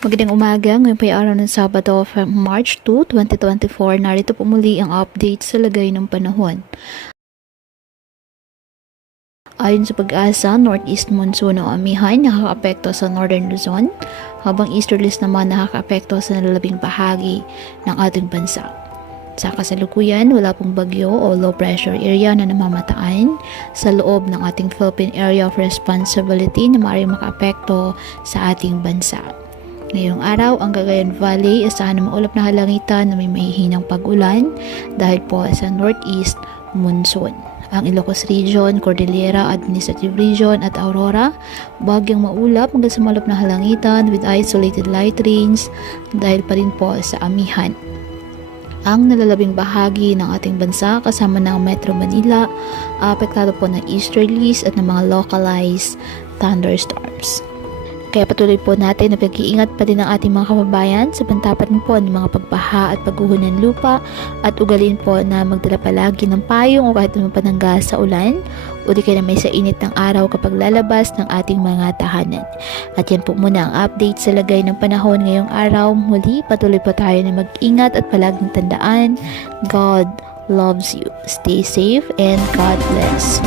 Magandang umaga, ngayon po ay araw ng Sabado, March 2, 2024. Narito po muli ang update sa lagay ng panahon. Ayon sa pag-asa, northeast monsoon o amihan nakakaapekto sa northern Luzon, habang easterlies naman nakakaapekto sa nalalabing bahagi ng ating bansa. Sa kasalukuyan, wala pong bagyo o low pressure area na namamataan sa loob ng ating Philippine Area of Responsibility na maaaring makaapekto sa ating bansa. Ngayong araw, ang Cagayan Valley asahan na maulap na halangitan na may mahihinang pag-ulan dahil po sa northeast monsoon. Ang Ilocos Region, Cordillera Administrative Region at Aurora, bagyang maulap hanggang sa maulap na halangitan with isolated light rains dahil pa rin po sa amihan. Ang nalalabing bahagi ng ating bansa kasama ng Metro Manila, apektado po ng easterlies at ng mga localized thunderstorms. Kaya patuloy po natin na pag-iingat pa din ang ating mga kababayan sa pantapat po ng mga pagbaha at pagguho ng lupa at ugalin po na magdala palagi ng payong o kahit naman panangga sa ulan o di kaya may sa init ng araw kapag lalabas ng ating mga tahanan. At yan po muna ang update sa lagay ng panahon ngayong araw. Muli patuloy po tayo na mag-ingat at palaging tandaan, God loves you. Stay safe and God bless.